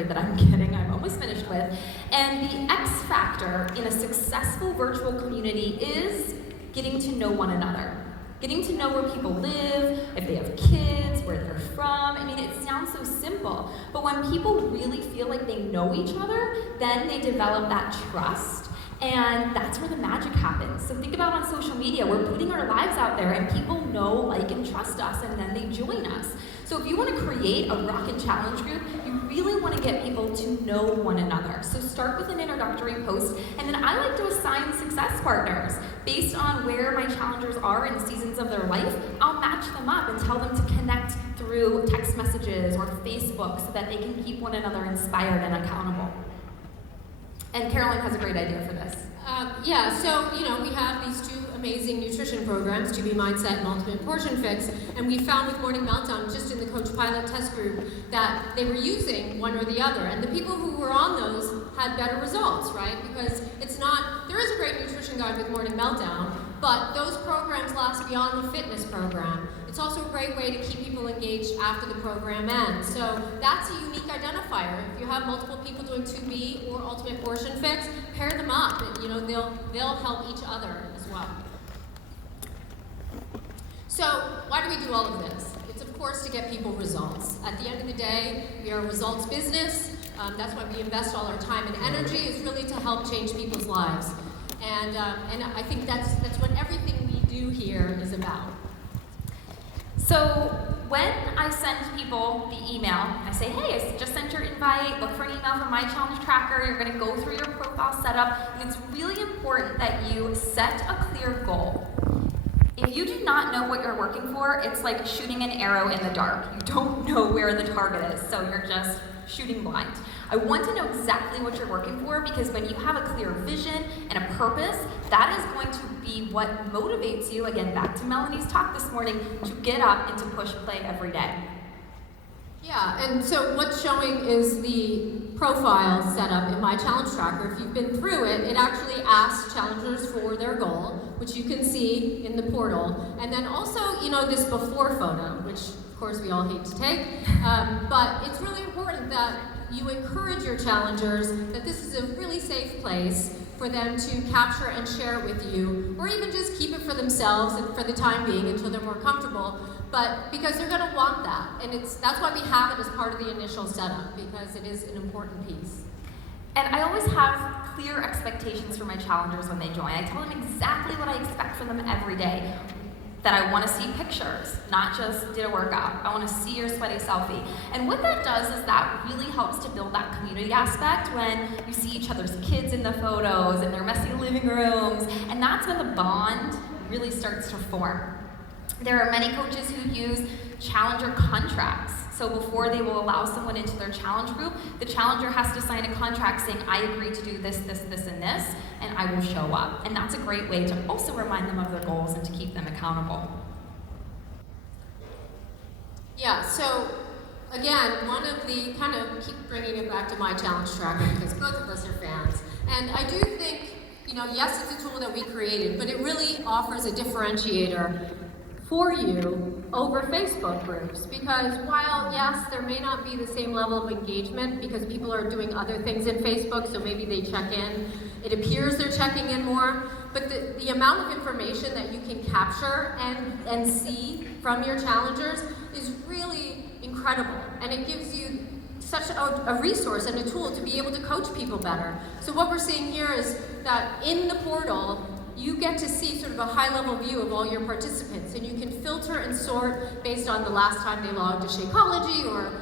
that I'm getting, I'm almost finished with. And the X factor in a successful virtual community is getting to know one another. Getting to know where people live, if they have kids, where they're from. I mean, it sounds so simple, but when people really feel like they know each other, then they develop that trust, and that's where the magic happens. So think about on social media, we're putting our lives out there, and people know, like, and trust us, and then they join us. So if you want to create a Rocket Challenge group, you really want to get people to know one another. So start with an introductory post, and then I like to assign success partners. Based on where my challengers are in seasons of their life, I'll match them up and tell them to connect through text messages or Facebook so that they can keep one another inspired and accountable. And Carolyn has a great idea for this. So we have these two amazing nutrition programs, 2B Mindset and Ultimate Portion Fix, and we found with Morning Meltdown, just in the Coach Pilot test group, that they were using one or the other, and the people who were on those had better results, right? Because there is a great nutrition guide with Morning Meltdown, but those programs last beyond the fitness program. It's also a great way to keep people engaged after the program ends. So that's a unique identifier. If you have multiple people doing 2B or Ultimate Portion Fix, pair them up. And, they'll help each other as well. So why do we do all of this? It's of course to get people results. At the end of the day, we are a results business. That's why we invest all our time and energy, is really to help change people's lives. And I think that's what everything we do here is about. So when I send people the email, I say, hey, I just sent your invite, look for an email from My Challenge Tracker, you're gonna go through your profile setup, and it's really important that you set a clear goal. If you do not know what you're working for, it's like shooting an arrow in the dark. You don't know where the target is, so you're just shooting blind. I want to know exactly what you're working for, because when you have a clear vision and a purpose, that is going to be what motivates you, again, back to Melanie's talk this morning, to get up and to push play every day. Yeah, and so what's showing is the profile set up in My Challenge Tracker. If you've been through it, it actually asks challengers for their goal, which you can see in the portal. And then also, this before photo, which of course we all hate to take, but it's really important that you encourage your challengers that this is a really safe place for them to capture and share it with you, or even just keep it for themselves and for the time being until they're more comfortable, but because they're gonna want that. And that's why we have it as part of the initial setup, because it is an important piece. And I always have clear expectations for my challengers when they join. I tell them exactly what I expect from them every day. That I want to see pictures, not just did a workout. I want to see your sweaty selfie. And what that does is that really helps to build that community aspect when you see each other's kids in the photos and their messy living rooms, and that's when the bond really starts to form. There are many coaches who use challenger contracts. So before they will allow someone into their challenge group, the challenger has to sign a contract saying, I agree to do this, this, this, and this, and I will show up. And that's a great way to also remind them of their goals and to keep them accountable. Yeah, so again, one of the, kind of keep bringing it back to My Challenge Tracker, because both of us are fans. And I do think, yes, it's a tool that we created, but it really offers a differentiator for you over Facebook groups, because while yes, there may not be the same level of engagement because people are doing other things in Facebook, so maybe they check in, it appears they're checking in more, but the amount of information that you can capture and see from your challengers is really incredible, and it gives you such a resource and a tool to be able to coach people better. So what we're seeing here is that in the portal, you get to see sort of a high-level view of all your participants, and you can filter and sort based on the last time they logged to Shakeology, or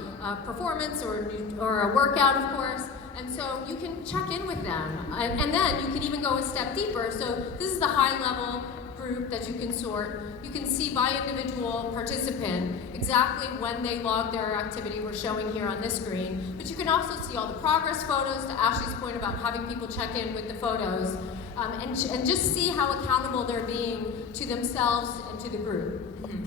performance, or a workout, of course. And so you can check in with them, and then you can even go a step deeper. So this is the high-level group that you can sort. You can see by individual participant exactly when they logged their activity. We're showing here on this screen, but you can also see all the progress photos, to Ashley's point about having people check in with the photos, and just see how accountable they're being to themselves and to the group. Mm-hmm.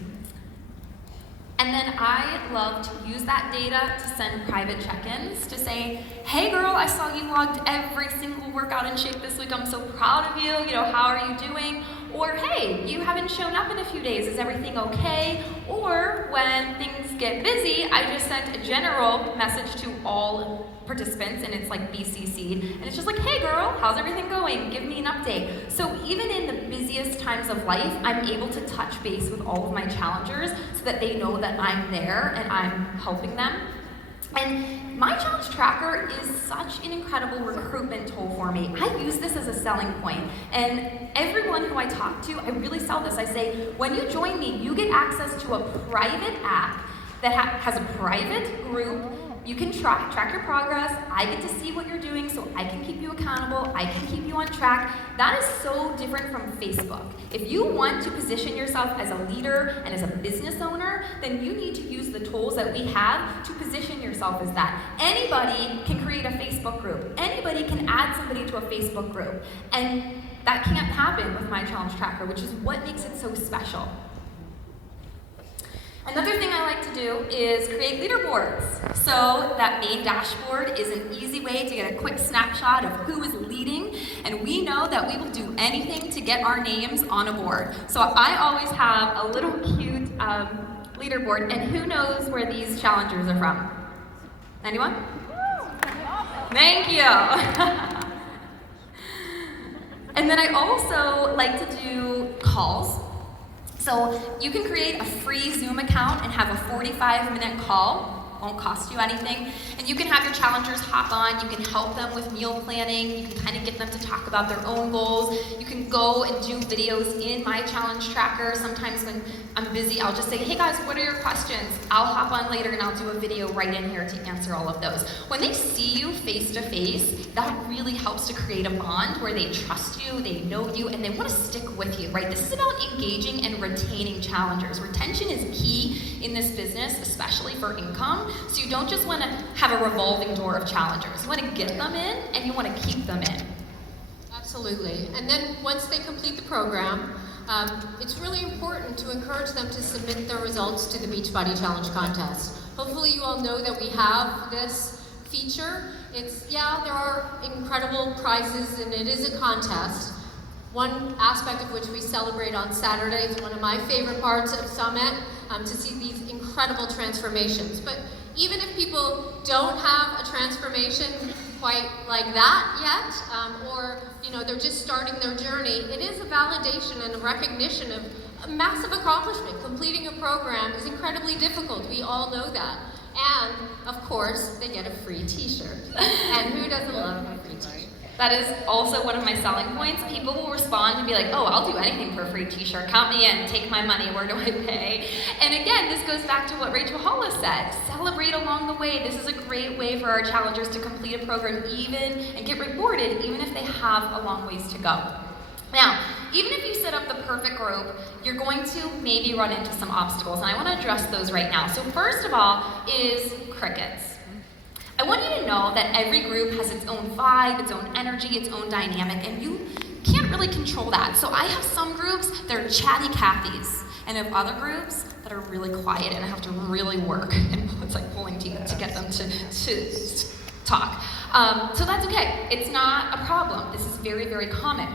And then I love to use that data to send private check-ins to say, hey girl, I saw you logged every single workout in Shape this week. I'm so proud of you. How are you doing? Or hey, you haven't shown up in a few days, is everything okay? Or when things get busy, I just sent a general message to all participants, and it's like BCC'd, and it's just like, hey girl, how's everything going? Give me an update. So even in the busiest times of life, I'm able to touch base with all of my challengers so that they know that I'm there and I'm helping them. And my challenge tracker is such an incredible recruitment tool for me. I use this as a selling point. And everyone who I talk to, I really sell this. I say, when you join me, you get access to a private app that has a private group. You can track your progress. I get to see what you're doing so I can keep you accountable. I can keep you on track. That is so different from Facebook. If you want to position yourself as a leader and as a business owner, then you need to use the tools that we have to position yourself as that. Anybody can create a Facebook group. Anybody can add somebody to a Facebook group. And that can't happen with my challenge tracker, which is what makes it so special. Another thing I like to do is create leaderboards. So that main dashboard is an easy way to get a quick snapshot of who is leading, and we know that we will do anything to get our names on a board. So I always have a little cute leaderboard, and who knows where these challengers are from? Anyone? Thank you. And then I also like to do calls. So you can create a free Zoom account and have a 45-minute call. Won't cost you anything. And you can have your challengers hop on. You can help them with meal planning. You can kind of get them to talk about their own goals. You can go and do videos in my challenge tracker. Sometimes when I'm busy, I'll just say, hey guys, what are your questions? I'll hop on later and I'll do a video right in here to answer all of those. When they see you face to face, that really helps to create a bond where they trust you, they know you, and they want to stick with you, right? This is about engaging and retaining challengers. Retention is key in this business, especially for income. So you don't just want to have a revolving door of challengers. You want to get them in and you want to keep them in. Absolutely. And then once they complete the program, it's really important to encourage them to submit their results to the Beachbody Challenge contest. Hopefully you all know that we have this feature. There are incredible prizes and it is a contest. One aspect of which we celebrate on Saturday is one of my favorite parts of Summit, to see these incredible transformations. But even if people don't have a transformation quite like that yet, or they're just starting their journey, it is a validation and a recognition of a massive accomplishment. Completing a program is incredibly difficult. We all know that. And of course, they get a free t-shirt. And who doesn't love a free t-shirt? That is also one of my selling points. People will respond and be like, oh, I'll do anything for a free t-shirt. Count me in, take my money, where do I pay? And again, this goes back to what Rachel Hollis said. Celebrate along the way. This is a great way for our challengers to complete a program and get rewarded even if they have a long ways to go. Now, even if you set up the perfect group, you're going to maybe run into some obstacles, and I want to address those right now. So first of all is crickets. I want you to know that every group has its own vibe, its own energy, its own dynamic, and you can't really control that. So I have some groups that are chatty Cathys, and I have other groups that are really quiet, and I have to really work, and it's like pulling teeth to get them to talk. So that's okay. It's not a problem. This is very, very common.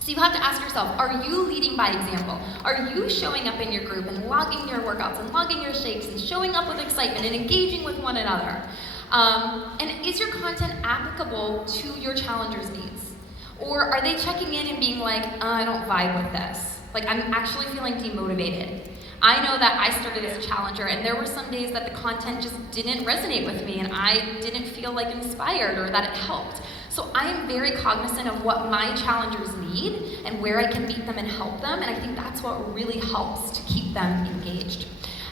So you have to ask yourself, are you leading by example? Are you showing up in your group and logging your workouts and logging your shakes and showing up with excitement and engaging with one another? And is your content applicable to your challengers' needs? Or are they checking in and being like, I don't vibe with this. Like, I'm actually feeling demotivated. I know that I started as a challenger, and there were some days that the content just didn't resonate with me, and I didn't feel like inspired or that it helped. So I am very cognizant of what my challengers need and where I can meet them and help them, and I think that's what really helps to keep them engaged.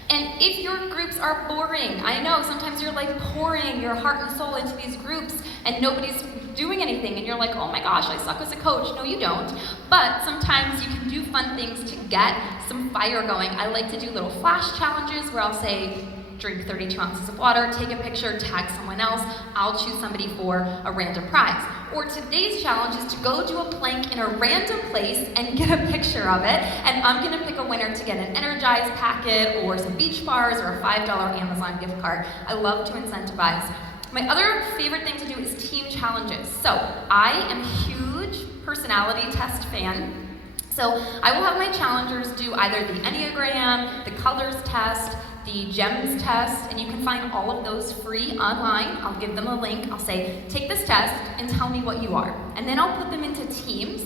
And if your groups are boring, I know sometimes you're like pouring your heart and soul into these groups and nobody's doing anything and you're like, oh my gosh, I suck as a coach. No, you don't. But sometimes you can do fun things to get some fire going. I like to do little flash challenges where I'll say, drink 32 ounces of water, take a picture, tag someone else. I'll choose somebody for a random prize. Or today's challenge is to go do a plank in a random place and get a picture of it. And I'm gonna pick a winner to get an Energize packet or some beach bars or a $5 Amazon gift card. I love to incentivize. My other favorite thing to do is team challenges. So I am a huge personality test fan. So I will have my challengers do either the Enneagram, the Colors test, the GEMS test, and you can find all of those free online. I'll give them a link. I'll say, take this test and tell me what you are. And then I'll put them into teams,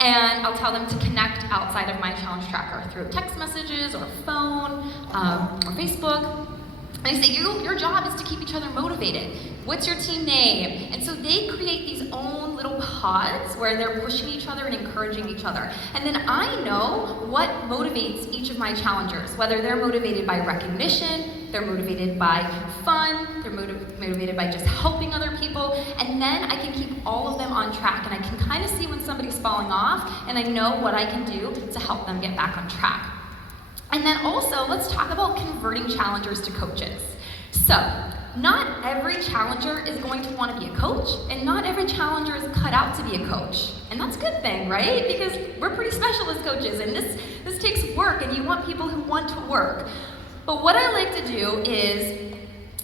and I'll tell them to connect outside of my challenge tracker through text messages or phone or Facebook. And I say, your job is to keep each other motivated. What's your team name? And so they create these own little pods where they're pushing each other and encouraging each other. And then I know what motivates each of my challengers, whether they're motivated by recognition, they're motivated by fun, they're motivated by just helping other people, and then I can keep all of them on track, and I can kind of see when somebody's falling off, and I know what I can do to help them get back on track. And then also, let's talk about converting challengers to coaches. So, not every challenger is going to want to be a coach, and not every challenger is cut out to be a coach. And that's a good thing, right? Because we're pretty special as coaches, and this takes work, and you want people who want to work. But what I like to do is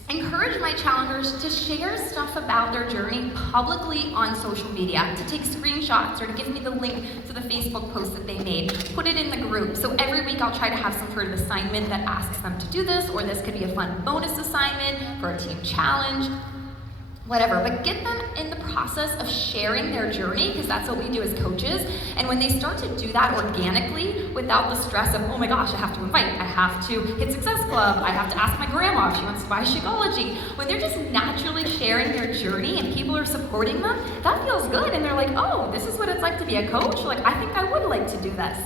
encourage my challengers to share stuff about their journey publicly on social media, to take screenshots or to give me the link to the Facebook post that they made, put it in the group. So every week I'll try to have some sort of assignment that asks them to do this, or this could be a fun bonus assignment for a team challenge, whatever. But get them in the process of sharing their journey, because that's what we do as coaches. And when they start to do that organically, without the stress of, oh my gosh, I have to invite, I have to hit Success Club, I have to ask my grandma if she wants to buy Shakeology. When they're just naturally sharing their journey and people are supporting them, that feels good. And they're like, oh, this is what it's like to be a coach? Like, I think I would like to do this.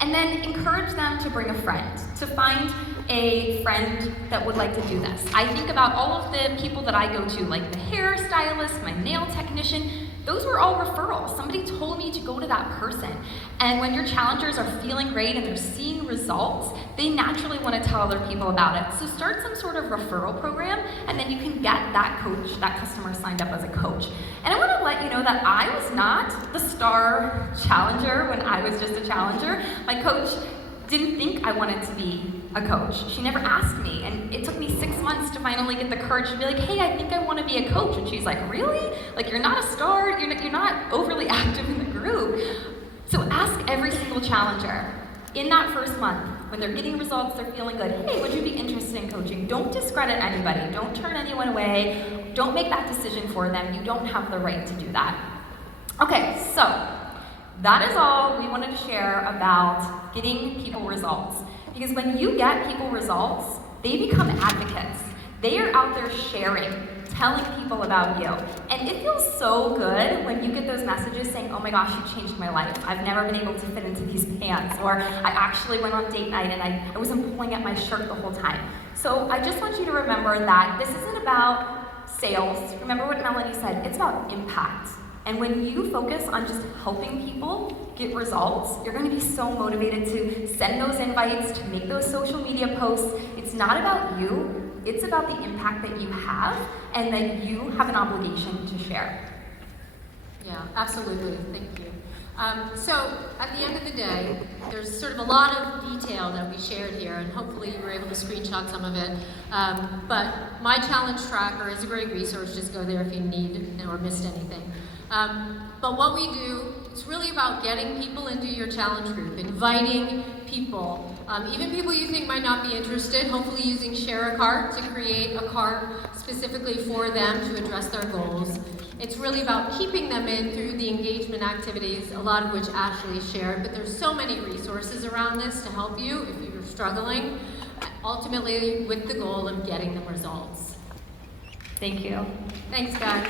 And then encourage them to bring a friend, to find a friend that would like to do this. I think about all of the people that I go to, like the hairstylist, my nail technician. Those were all referrals. Somebody told me to go to that person. And when your challengers are feeling great and they're seeing results, they naturally want to tell other people about it. So start some sort of referral program, and then you can get that coach, that customer signed up as a coach. And I want to let you know that I was not the star challenger when I was just a challenger. My coach didn't think I wanted to be a coach. She never asked me, and it took me 6 months to finally get the courage to be like, hey, I think I want to be a coach. And she's like, really? Like, you're not a star, you're not overly active in the group. So ask every single challenger in that first month, when they're getting results, they're feeling good, hey, would you be interested in coaching? Don't discredit anybody, don't turn anyone away, don't make that decision for them. You don't have the right to do that. Okay, so that is all we wanted to share about getting people results. Because when you get people results, they become advocates. They are out there sharing, telling people about you. And it feels so good when you get those messages saying, oh my gosh, you changed my life. I've never been able to fit into these pants. Or I actually went on date night and I wasn't pulling at my shirt the whole time. So I just want you to remember that this isn't about sales. Remember what Melanie said, it's about impact. And when you focus on just helping people get results, you're going to be so motivated to send those invites, to make those social media posts. It's not about you, it's about the impact that you have and that you have an obligation to share. Yeah, absolutely. Thank you. So at the end of the day, there's sort of a lot of detail that we shared here, and hopefully you were able to screenshot some of it. But my challenge tracker is a great resource. Just go there if you need or missed anything. But what we do, it's really about getting people into your challenge group, inviting people, even people you think might not be interested, hopefully using Share a Cart to create a cart specifically for them to address their goals. It's really about keeping them in through the engagement activities, a lot of which Ashley shared, but there's so many resources around this to help you if you're struggling, ultimately with the goal of getting the results. Thank you. Thanks, guys.